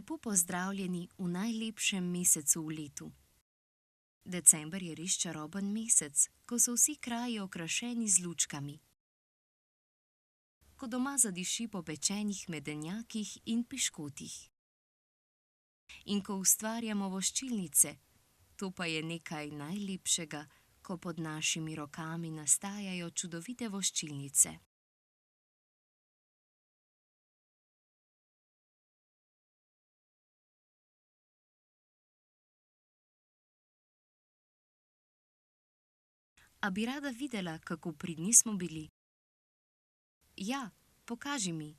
Lepo pozdravljeni v najlepšem mesecu v letu. December je res čaroben mesec, ko so vsi kraji okrašeni z lučkami. Ko doma zadiši po pečenih medenjakih in piškotih. In ko ustvarjamo voščilnice, to pa je nekaj najlepšega, ko pod našimi rokami nastajajo čudovite voščilnice. A bi rada videla, kako pridni smo bili? Ja, pokaži mi.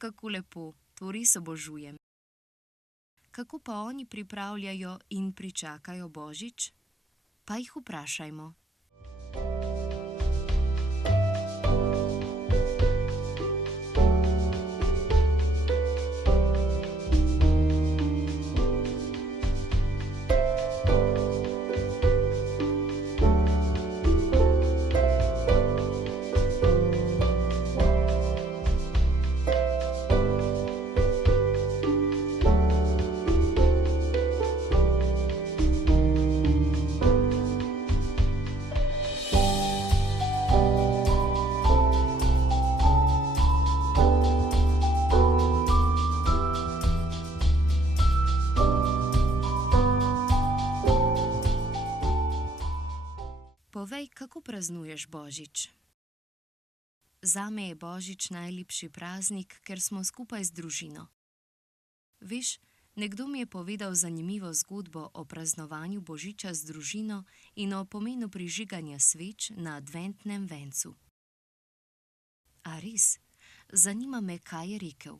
Kako lepo, to res obožujem. Kako pa oni pripravljajo in pričakajo Božič? Pa jih vprašajmo. Povej, kako praznuješ Božič? Zame je Božič najlepši praznik, ker smo skupaj z družino. Veš, nekdo mi je povedal zanimivo zgodbo o praznovanju Božiča z družino in o pomenu prižiganja sveč na adventnem vencu. A res? Zanima me, kaj je rekel.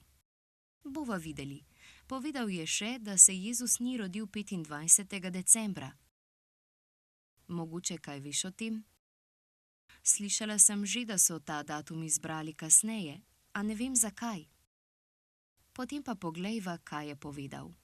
Bova videli. Povedal je še, da se Jezus ni rodil 25. decembra. Mogoče kaj veš o tem? Slišala sem že, da so ta datum izbrali kasneje, a ne vem zakaj. Potem pa poglejva, kaj je povedal.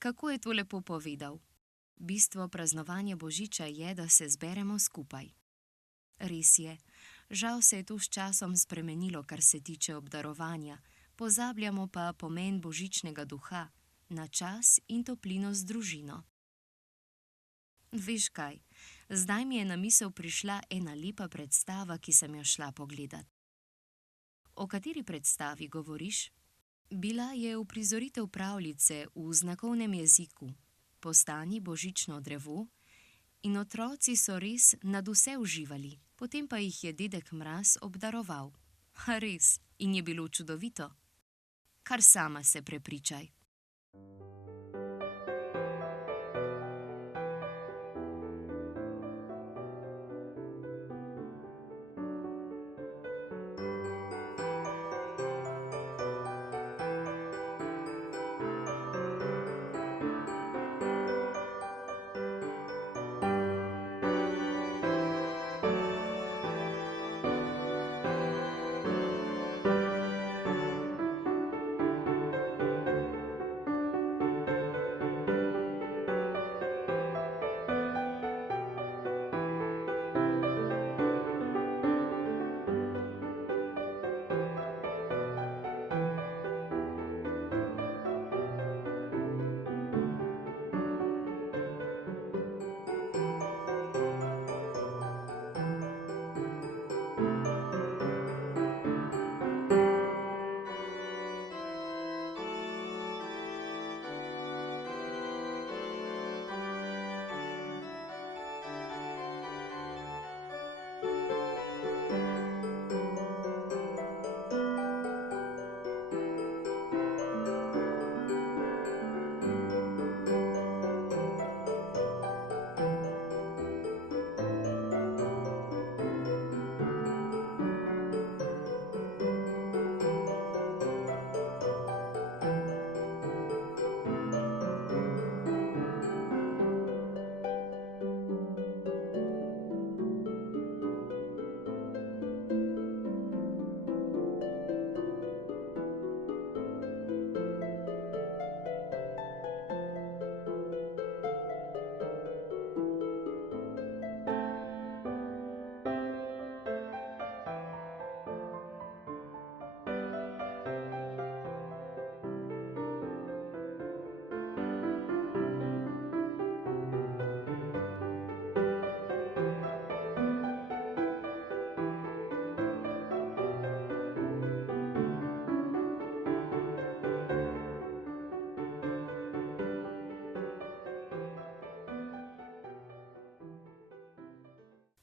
Kako je to lepo povedal? Bistvo praznovanja Božiča je, da se zberemo skupaj. Res je, žal se je to s časom spremenilo, kar se tiče obdarovanja, pozabljamo pa pomen božičnega duha na čas in toplino z družino. Veš kaj, zdaj mi je na misel prišla ena lepa predstava, ki sem jo šla pogledat. O kateri predstavi govoriš? Bila je uprizoritev pravljice v znakovnem jeziku, Postani božično drevo, in otroci so res nadvse uživali, potem pa jih je dedek Mraz obdaroval. Res, in je bilo čudovito. Kar sama se prepričaj.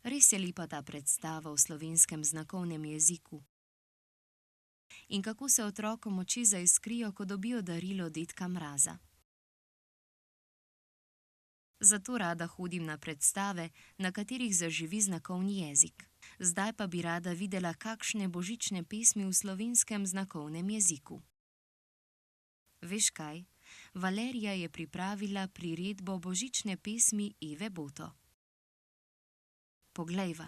Res je lepa ta predstava v slovenskem znakovnem jeziku. In kako se otrokom oči zaiskrijo, ko dobijo darilo dedka Mraza. Zato rada hodim na predstave, na katerih zaživi znakovni jezik. Zdaj pa bi rada videla, kakšne božične pesmi v slovenskem znakovnem jeziku. Veš kaj? Valerija je pripravila priredbo božične pesmi Eve Boto. Poglejva.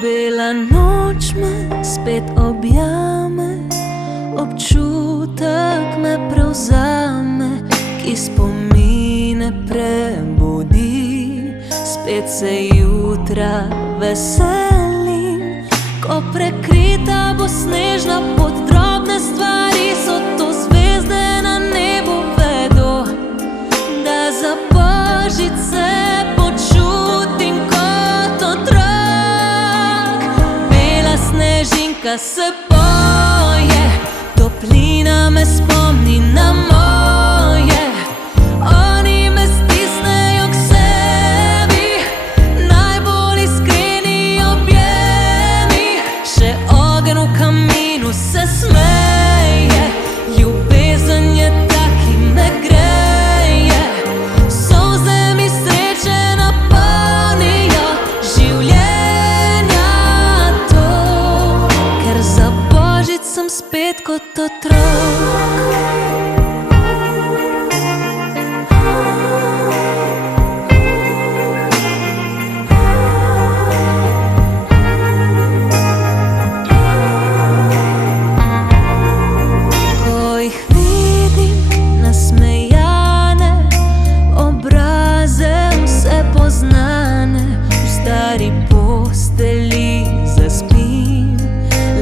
Bela noč me spet objame, občutek me prevzame, ki spomine prebudi. Spet se jutra veselim, ko prekrita bo snežna pot. Drobne stvari so to, zvezde na nebu vedo, da za Božič se počutim kot otrok. Bela snežinka se boje, toplina me spomni na moje. Oni me stisnejo k sebi, najbolj iskreni objemi. Še ogenj v kaminu se smeje, ljubezen je ta, ki me greje. Solze mi sreče napolnijo življenja to, ker za Božič sem spet kot otrok. postelji zaspim,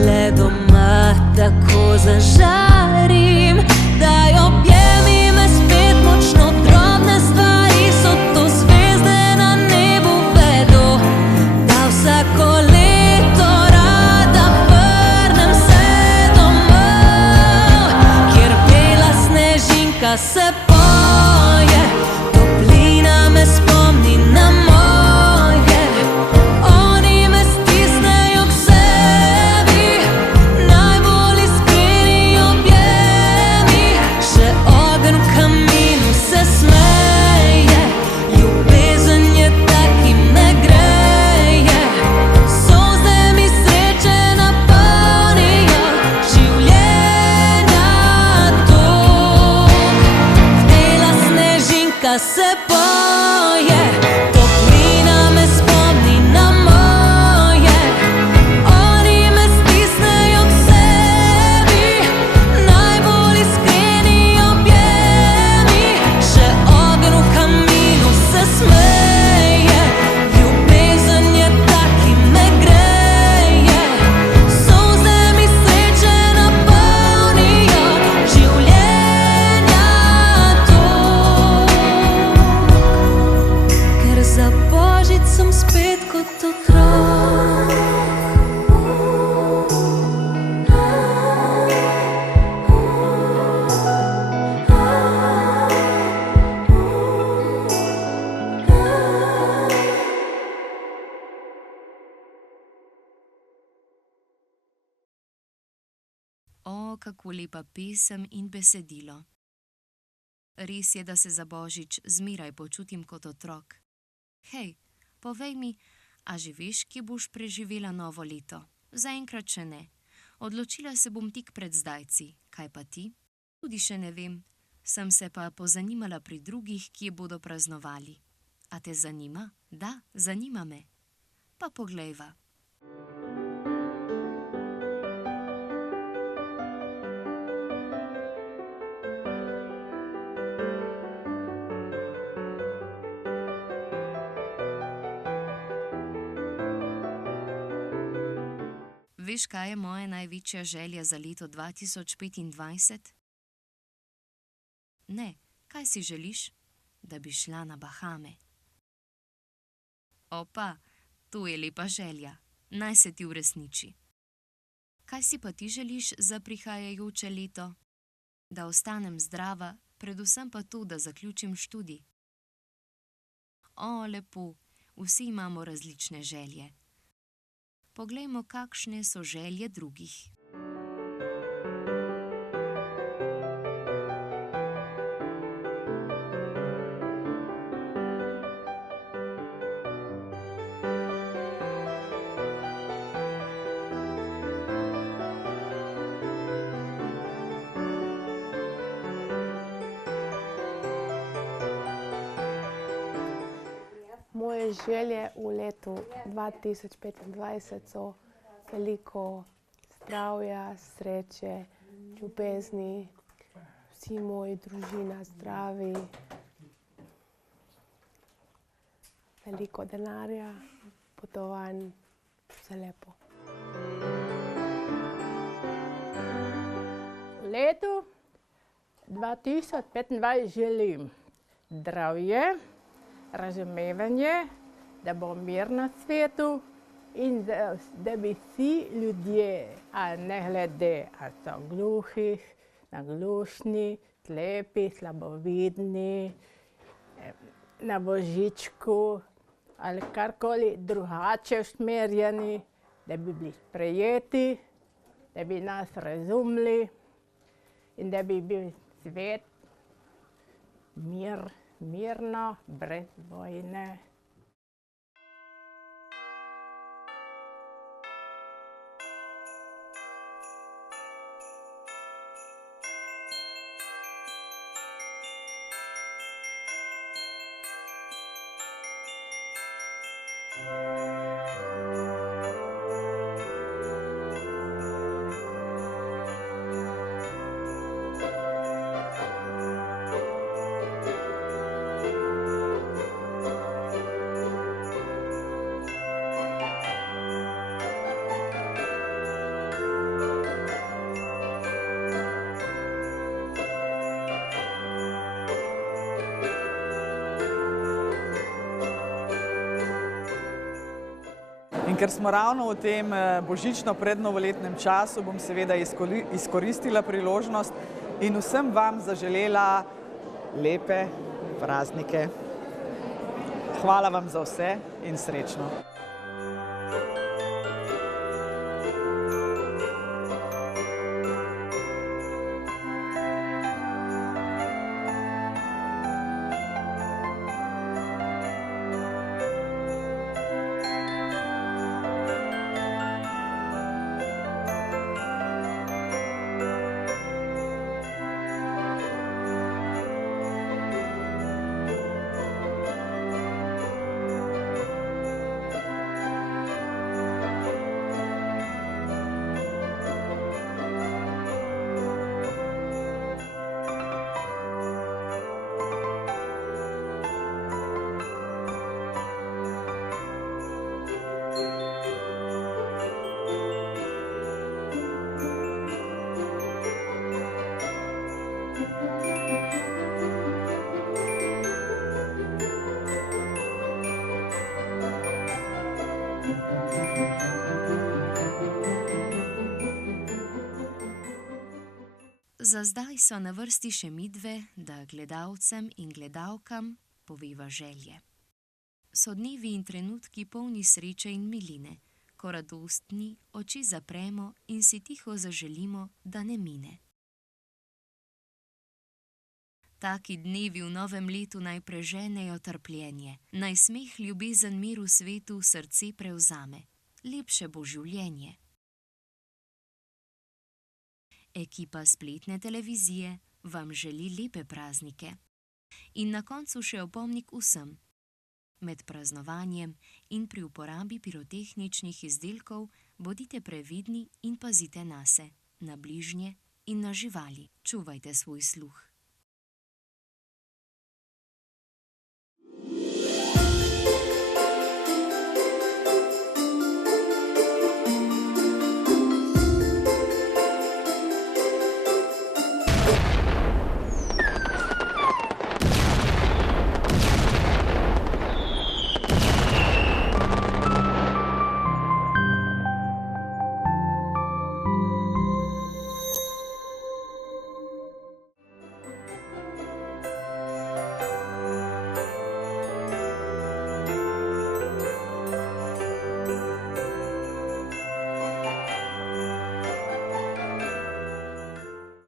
le doma tako zažarim, daj objemi me spet močno, drobne stvari so to, zvezde na nebu vedo, da vsako leto rada vrnem se domov, kjer bela snežinka se poje, toplina me spomni na moje. Oni me stisnejo k sebi, najbolj iskreni objemi, še ogenj v kaminu se smeje, ljubezen je tak, ki me greje, solze mi sreče napolnijo življenja tok. Bela snežinka se poje, toplina me spomni na moje. Oni me stisnejo k sebi, najbolj iskreni objemi, še ogenj v kaminu se smeje, ljubezen je tak, ki me greje, solze mi sreče napolnijo življenja tok. Ker za božič sem spet kot otrok. O, kako lepa pesem in besedilo. Res je, da se za božič zmeraj počutim kot otrok. Hej, povej mi, a že veš, kje boš preživela novo leto? Zaenkrat še ne. Odločila se bom tik pred zdajci. Kaj pa ti? Tudi še ne vem. Sem se pa pozanimala pri drugih, kje bodo praznovali. A te zanima? Da, zanima me. Pa poglejva. Veš, kaj je moja največja želja za leto 2025? Ne, kaj si želiš? Da bi šla na Bahame. Opa, to je lepa želja. Naj se ti uresniči. Kaj si pa ti želiš za prihajajoče leto? Da ostanem zdrava, predvsem pa to, da zaključim študij. O, lepo, vsi imamo različne želje. Poglejmo, kakšne so želje drugih. Moje želje v letu 2025 so veliko zdravja, sreče, ljubezni, vsi moji družina zdravi, veliko denarja, potovanj, vse lepo. V letu 2025 želim zdravje, razumevanje, da bo mir na svetu in da bi vsi ljudje, ne glede, ali so gluhi, naglušni, slepi, slabovidni, na božičku ali karkoli drugače usmerjeni, da bi bili sprejeti, da bi nas razumeli in da bi bil svet mirno, brez vojne. In ker smo ravno v tem božično prednovoletnem času, bom seveda izkoristila priložnost in vsem vam zaželela lepe praznike. Hvala vam za vse in srečno. Za zdaj so na vrsti še midve, da gledalcem in gledalkam poveva želje. So dnevi in trenutki polni sreče in miline, ko radostni oči zapremo in si tiho zaželimo, da ne mine. Taki dnevi v novem letu naj preženejo trpljenje, naj smeh, ljubezen, mir v svetu srce prevzame. Lepše bo življenje. Ekipa spletne televizije vam želi lepe praznike. In na koncu še opomnik vsem. Med praznovanjem in pri uporabi pirotehničnih izdelkov bodite previdni in pazite nase, na bližnje in na živali. Čuvajte svoj sluh.